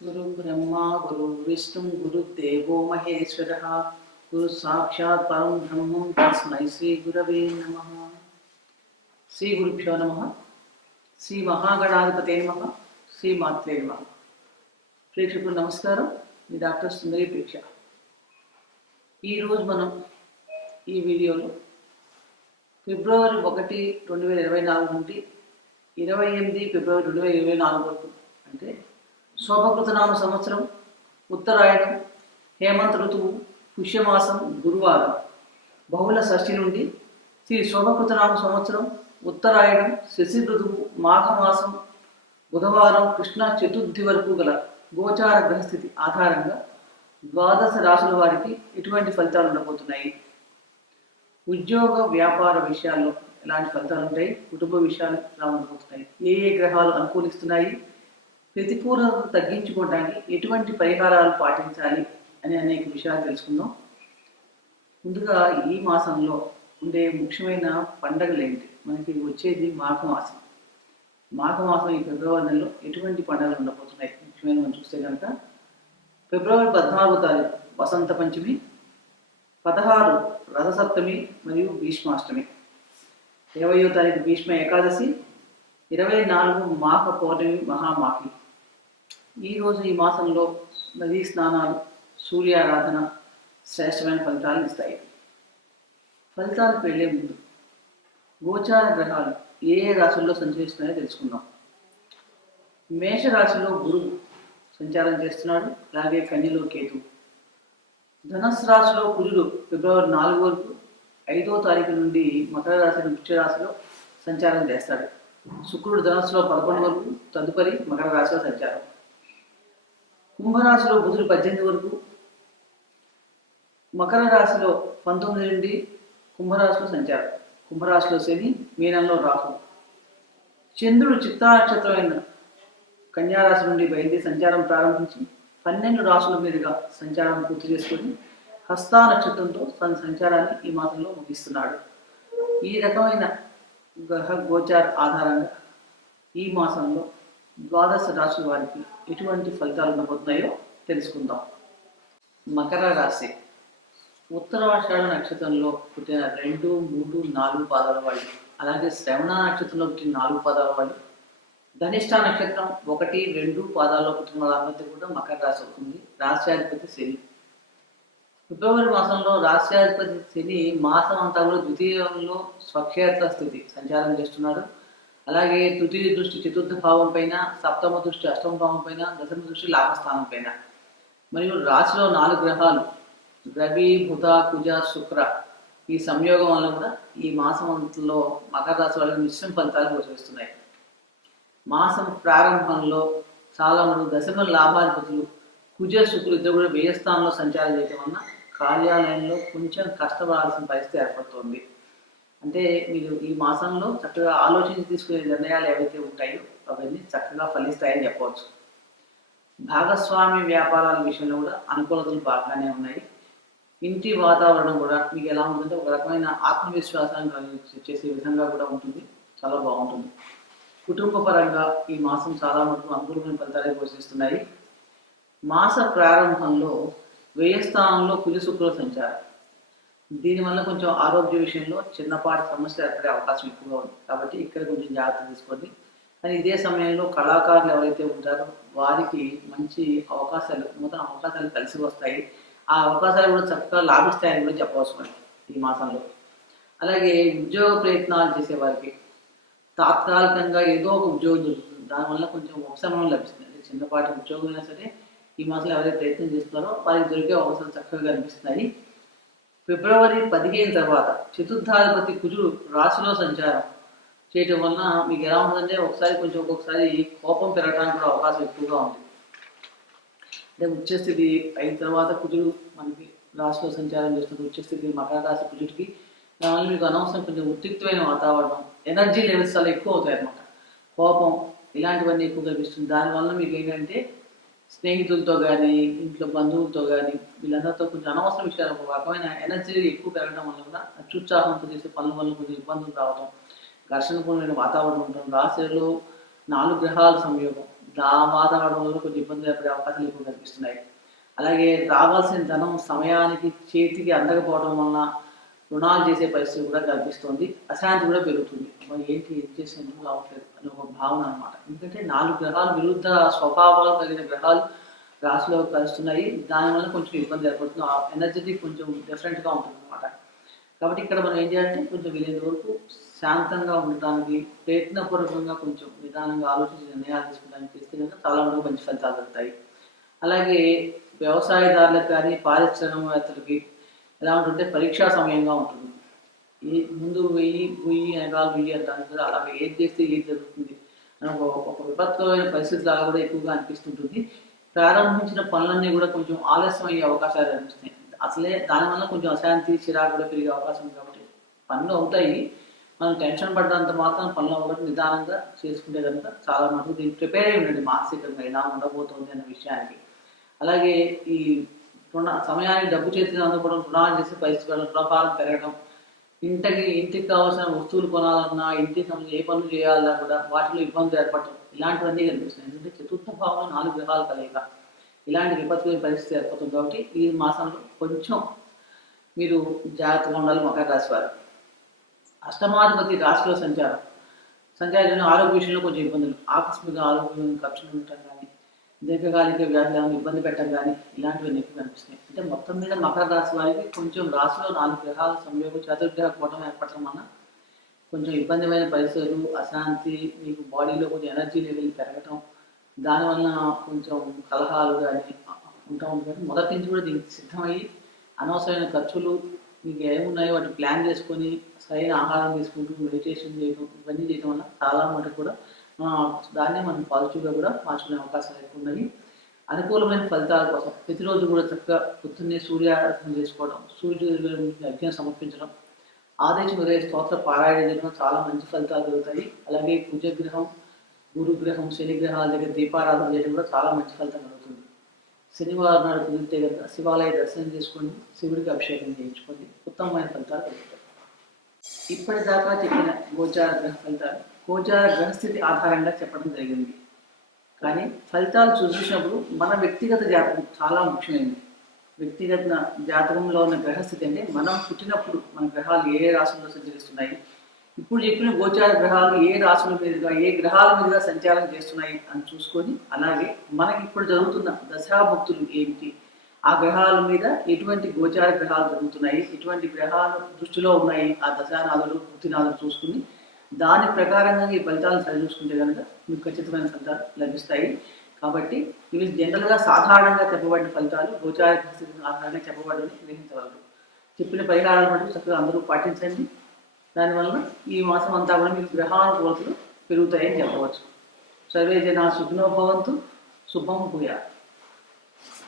गुरु ब्रह्मा गुरु विष्णु गुरुदेवो महेश्वरः गुरु साक्षात् परं ब्रह्म तस्मै श्री गुरवे नमः। श्री गुरुभ्यो नमः। श्री महागणाधिपते नमः। श्री मात्रे नमः। ప్రేక్షకులు నమస్కారం. మీ డాక్టర్ సుందరి ప్రేక్ష. ఈరోజు మనం ఈ వీడియోలో ఫిబ్రవరి 1, 2024 నుండి 28 ఫిబ్రవరి 2024 వరకు అంటే శోభకృతనామ సంవత్సరం, ఉత్తరాయణం, హేమంత ఋతువు, పుష్యమాసం, గురువారం, బహుళ షష్ఠి నుండి శ్రీ శోభకృతనామ సంవత్సరం, ఉత్తరాయణం, శశి ఋతువు, మాఘమాసం, బుధవారం, కృష్ణ చతుర్థి వరకు గల గోచార గ్రహస్థితి ఆధారంగా ద్వాదశ రాశుల వారికి ఎటువంటి ఫలితాలు ఉండబోతున్నాయి, ఉద్యోగ వ్యాపార విషయాల్లో ఎలాంటి ఫలితాలు ఉంటాయి, కుటుంబ విషయాలు ఎలా ఉండబోతున్నాయి, ఏ గ్రహాలు అనుకూలిస్తున్నాయి, ప్రతికూలతను తగ్గించుకోవడానికి ఎటువంటి పరిహారాలు పాటించాలి అని అనేక విషయాలు తెలుసుకుందాం. ముందుగా ఈ మాసంలో ఉండే ముఖ్యమైన పండుగలు ఏంటి? మనకి వచ్చేది మాఘమాసం. మాఘమాసం ఈ ఫిబ్రవరి నెలలో ఎటువంటి పండుగలు ఉండబోతున్నాయి ముఖ్యమైన మనం చూస్తే కనుక ఫిబ్రవరి 14వ తారీఖు వసంత పంచమి, 16 రథసప్తమి మరియు భీష్మాష్టమి, 20వ తారీఖు భీష్మ ఏకాదశి, 24 మాఘ పౌర్ణమి మహామాఘి. ఈరోజు ఈ మాసంలో నదీ స్నానాలు, సూర్యారాధన శ్రేష్టమైన ఫలితాలను ఇస్తాయి. ఫలితాలకు వెళ్లే ముందు గోచార గ్రహాలు ఏ రాశుల్లో సంచరిస్తున్నాయో తెలుసుకుందాం. మేషరాశిలో గురువు సంచారం చేస్తున్నాడు, అలాగే కన్యలో కేతు. ధనుస్సు రాశిలో కుజుడు ఫిబ్రవరి 4 వరకు 5వ తారీఖు నుండి మకర రాశి వృశ్చిక రాశిలో సంచారం చేస్తాడు. శుక్రుడు ధనుస్సులో 11 వరకు, తదుపరి మకర రాశిలో సంచారం. కుంభరాశిలో బుధుడు 18 వరకు, మకర రాశిలో 19 నుండి కుంభరాశిలో సంచారం. కుంభరాశిలో శని, మీనంలో రాహు. చంద్రుడు చిత్తా నక్షత్రమైన కన్యారాశి నుండి బయలుదేరి సంచారం ప్రారంభించి 12 రాశుల మీదుగా సంచారం పూర్తి చేసుకొని హస్తా నక్షత్రంతో తన సంచారాన్ని ఈ మాసంలో ముగిస్తున్నాడు. ఈ రకమైన గ్రహ గోచార ఆధారంగా ఈ మాసంలో ద్వాదశ రాశుల వారికి ఎటువంటి ఫలితాలు ఉండబోతున్నాయో తెలుసుకుందాం. మకర రాశి ఉత్తరాషాఢ నక్షత్రంలో పుట్టిన 2, 3, 4 పాదాల వాళ్ళు, అలాగే శ్రవణ నక్షత్రంలో పుట్టిన 4 పాదాల వాళ్ళు, ధనిష్ట నక్షత్రం 1, 2 పాదాల్లో పుట్టిన వాళ్ళందరికీ కూడా మకర రాశి అవుతుంది. రాశ్యాధిపతి శని. ఫిబ్రవరి మాసంలో రాశ్యాధిపతి శని మాసం అంతా కూడా ద్వితీయంలో స్వక్షేత్ర స్థితి సంచారం చేస్తున్నాడు. అలాగే తృతీయ దృష్టి చతుర్థ భావం పైన, సప్తమ దృష్టి అష్టమ భావం పైన, దశమ దృష్టి లాభస్థానం పైన. మరియు రాశిలో 4 గ్రహాలు రవి, బుధ, కుజ, శుక్ర ఈ సంయోగం వల్ల కూడా ఈ మాసంలో మకర రాశి వాళ్ళకి మిశ్రమ ఫలితాలు గోచరిస్తున్నాయి. మాసం ప్రారంభంలో చాలా మంది దశమ లాభాధిపతులు కుజ, శుక్రులు ఇద్దరు కూడా వ్యయస్థానంలో సంచారం చేయడం వలన కార్యాలయంలో కొంచెం కష్టపడాల్సిన పరిస్థితి ఏర్పడుతోంది. అంటే మీరు ఈ మాసంలో చక్కగా ఆలోచించి తీసుకునే నిర్ణయాలు ఏవైతే ఉంటాయో అవన్నీ చక్కగా ఫలిస్తాయని చెప్పవచ్చు. భాగస్వామి వ్యాపారాల విషయంలో కూడా అనుకూలతలు బాగానే ఉన్నాయి. ఇంటి వాతావరణం కూడా మీకు ఎలా ఉంటుందంటే ఒక రకమైన ఆత్మవిశ్వాసాన్ని చేసే విధంగా కూడా ఉంటుంది, చాలా బాగుంటుంది. కుటుంబ పరంగా ఈ మాసం చాలా మటుకు అనుకూలమైన ఫలితాలు ఘోషిస్తున్నాయి. మాస ప్రారంభంలో వ్యయస్థానంలో కుజ శుక్రుల సంచారం, దీనివల్ల కొంచెం ఆరోగ్య విషయంలో చిన్నపాటి సమస్య ఏర్పడే అవకాశం ఎక్కువగా ఉంది. కాబట్టి ఇక్కడ కొంచెం జాగ్రత్త తీసుకోండి. కానీ ఇదే సమయంలో కళాకారులు ఎవరైతే ఉంటారో వారికి మంచి అవకాశాలు, నూతన అవకాశాలు కలిసి వస్తాయి. ఆ అవకాశాలు కూడా చక్కగా లాభిస్తాయని కూడా చెప్పవచ్చు మనకి ఈ మాసంలో. అలాగే ఉద్యోగ ప్రయత్నాలు చేసే వారికి తాత్కాలికంగా ఏదో ఒక ఉద్యోగం దొరుకుతుంది, దానివల్ల కొంచెం ఉపశమనం లభిస్తుంది. అంటే చిన్నపాటి ఉద్యోగం అయినా సరే ఈ మాసంలో ఎవరైతే ప్రయత్నం చేస్తున్నారో వారికి దొరికే అవకాశాలు చక్కగా కనిపిస్తున్నాయి. ఫిబ్రవరి 15 తర్వాత చతుర్థాధిపతి కుజుడు రాశిలో సంచారం చేయటం వలన మీకు ఎలా ఉంటుందంటే ఒక్కొక్కసారి కోపం పెరగడానికి కూడా అవకాశం ఎక్కువగా ఉంది. అంటే ఉచ్చస్థితి అయిన తర్వాత కుజుడు మనకి రాశిలో సంచారం చేస్తుంది. ఉచ్చస్థితి మకర రాశి కుజుడికి, దానివల్ల మీకు అనవసరం కొంచెం ఉద్రిక్తమైన వాతావరణం, ఎనర్జీ లెవెల్స్ చాలా ఎక్కువ అవుతాయి అన్నమాట. కోపం ఇలాంటివన్నీ ఎక్కువ కనిపిస్తుంది. దానివల్ల మీకు ఏంటంటే స్నేహితులతో కానీ, ఇంట్లో బంధువులతో కానీ వీళ్ళందరితో కొంచెం అనవసర విషయాలు, ఒక రకమైన ఎనర్జీ ఎక్కువ పెరగడం వల్ల కూడా అత్యుత్సాహంతో చేసే పనుల వల్ల కొంచెం ఇబ్బందులు రావడం, ఘర్షణపూర్ణమైన వాతావరణం ఉండడం, రాశిలో 4 గ్రహాల సంయోగం, ఆ వాతావరణంలో కొంచెం ఇబ్బందులు ఏర్పడే అవకాశాలు ఎక్కువ కనిపిస్తున్నాయి. అలాగే రావాల్సిన ధనం సమయానికి చేతికి అందకపోవడం వలన రుణాలు చేసే పరిస్థితి కూడా కనిపిస్తుంది. అశాంతి కూడా పెరుగుతుంది. మరి ఏంటి ఏం చేసి ఎందుకు రావట్లేదు అని ఒక భావన అనమాట. ఎందుకంటే 4 గ్రహాలు విరుద్ధ స్వభావాలు కలిగిన గ్రహాలు రాశిలో కలుస్తున్నాయి. దానివల్ల కొంచెం ఇబ్బంది ఏర్పడుతుంది. ఆ ఎనర్జీ కొంచెం డిఫరెంట్గా ఉంటుంది అనమాట. కాబట్టి ఇక్కడ మనం ఏం చేయాలంటే కొంచెం వీలైనంత వరకు శాంతంగా ఉండటానికి ప్రయత్నపూర్వకంగా కొంచెం నిదానంగా ఆలోచించి నిర్ణయాలు తీసుకోవడానికి చేస్తే కనుక చాలా వరకు మంచి ఫలితాలు దొరుకుతాయి. అలాగే వ్యవసాయదారులకు కానీ పారిశ్రామికవేత్తలకి ఎలా ఉంటుంటే పరీక్షా సమయంగా ఉంటుంది. ఈ ముందు వెయ్యి వెనకాల వెయ్యి అంటానికి కూడా అలాగే ఏది చేస్తే ఏది జరుగుతుంది అని ఒక విపత్కరమైన పరిస్థితి లాగా కూడా ఎక్కువగా అనిపిస్తుంటుంది. ప్రారంభించిన పనులన్నీ కూడా కొంచెం ఆలస్యం అయ్యే అవకాశాలు కనిపిస్తున్నాయి. అసలే దానివల్ల కొంచెం అశాంతి చిరాకు కూడా పెరిగే అవకాశం ఉంది. కాబట్టి పనులు అవుతాయి, మనం టెన్షన్ పడ్డంత మాత్రం పనులు అవ్వడం నిదానంగా చేసుకుంటే కనుక చాలా మటుకు దీనికి ప్రిపేర్ అయి ఉండండి మానసికంగా ఇలా ఉండబోతుంది అనే విషయానికి. అలాగే ఈ సమయానికి డబ్బు చేతికి అందుకోవడం, రుణాలు చేసి పరిస్థితులు రుణభారం పెరగడం, ఇంటికి కావాల్సిన వస్తువులు కొనాలన్నా, ఇంటికి సంబంధించి ఏ పనులు చేయాలన్నా కూడా వాటిలో ఇబ్బందులు ఏర్పడటం ఇలాంటివన్నీ కనిపిస్తున్నాయి. ఎందుకంటే చతుర్థ భావం 4 గ్రహాలు కలయిక ఇలాంటి విపత్కరమైన పరిస్థితి ఏర్పడుతుంది. కాబట్టి ఈ మాసంలో కొంచెం మీరు జాగ్రత్తగా ఉండాలి. మకర రాశి వారు అష్టమాధిపతి రాశిలో సంచారం ఆరోగ్య విషయంలో కొంచెం ఇబ్బందులు, ఆకస్మిక ఆరోగ్యం ఖర్చులు ఉండటం కానీ, దీర్ఘకాలిక వ్యాధులను ఇబ్బంది పెట్టడం కానీ ఇలాంటివన్నీ ఎక్కువ కనిపిస్తున్నాయి. అంటే మొత్తం మీద మకర రాశి వారికి కొంచెం రాశిలో 4 గ్రహాల సంయోగం చతుర్గ్రహ కూటం ఏర్పడటం వలన కొంచెం ఇబ్బందిమైన పరిస్థితులు, అశాంతి, మీకు బాడీలో కొంచెం ఎనర్జీ లెవెల్ పెరగటం, దానివల్ల కొంచెం కలహాలు కానీ ఉంటా ఉంది. కానీ మొదటి నుంచి కూడా దీనికి సిద్ధమయ్యి అనవసరమైన ఖర్చులు మీకు ఏమున్నాయో వాటి ప్లాన్ చేసుకొని సరైన ఆహారం తీసుకుంటూ మెడిటేషన్ చేయడం ఇవన్నీ చేయడం వల్ల చాలా మటుకు కూడా దాన్ని మనం పాజిటివ్గా కూడా మార్చుకునే అవకాశాలు ఎక్కువ ఉన్నాయి. అనుకూలమైన ఫలితాల కోసం ప్రతిరోజు కూడా చక్కగా పొద్దున్నే సూర్యారాధన చేసుకోవడం, సూర్యుడికి యజ్ఞం సమర్పించడం, ఆదేశం ఉదయ స్తోత్ర పారాయణ చేయడం చాలా మంచి ఫలితాలు దొరుకుతాయి. అలాగే కుజగ్రహం, గురుగ్రహం, శనిగ్రహాల దగ్గర దీపారాధన చేయడం కూడా చాలా మంచి ఫలితం కలుగుతుంది. శనివారం నాడు కుదిరితే కనుక శివాలయ దర్శనం చేసుకోండి, శివుడికి అభిషేకం చేయించుకోండి, ఉత్తమమైన ఫలితాలు కలుగుతాయి. ఇప్పటిదాకా చెప్పిన గోచార గ్రహ ఫలితాలు గోచార గ్రహస్థితి ఆధారంగా చెప్పడం జరిగింది. కానీ ఫలితాలు చూసినప్పుడు మన వ్యక్తిగత జాతకం చాలా ముఖ్యమైనది. వ్యక్తిగత జాతకంలో ఉన్న గ్రహస్థితి అంటే మనం పుట్టినప్పుడు మన గ్రహాలు ఏ రాశుల్లో సంచరిస్తున్నాయి, ఇప్పుడు చెప్పిన గోచార గ్రహాలు ఏ రాశుల మీదుగా ఏ గ్రహాల మీదుగా సంచారం చేస్తున్నాయి అని చూసుకొని, అలాగే మనకి ఇప్పుడు జరుగుతున్న దశాభక్తులు ఏమిటి, ఆ గ్రహాల మీద ఎటువంటి గోచార గ్రహాలు జరుగుతున్నాయి, ఎటువంటి గ్రహాలు దృష్టిలో ఉన్నాయి ఆ దశానాథులు భక్తినాథులు చూసుకుని దాని ప్రకారంగా ఈ ఫలితాలను సరిచూసుకుంటే కనుక మీకు ఖచ్చితమైన ఫలితాలు లభిస్తాయి. కాబట్టి ఇవి జనరల్గా సాధారణంగా చెప్పబడిన ఫలితాలు గోచార పరిస్థితులు ఆధారంగా చెప్పబడని గ్రహించగలరు. చెప్పిన పరిహారాలు మటుకు చక్కగా అందరూ పాటించండి. దానివల్ల ఈ మాసం అంతా కూడా మీకు గ్రహానుకూలతలు పెరుగుతాయని చెప్పవచ్చు. సర్వే జనా సుఖినో భవంతు, శుభం భూయాత్.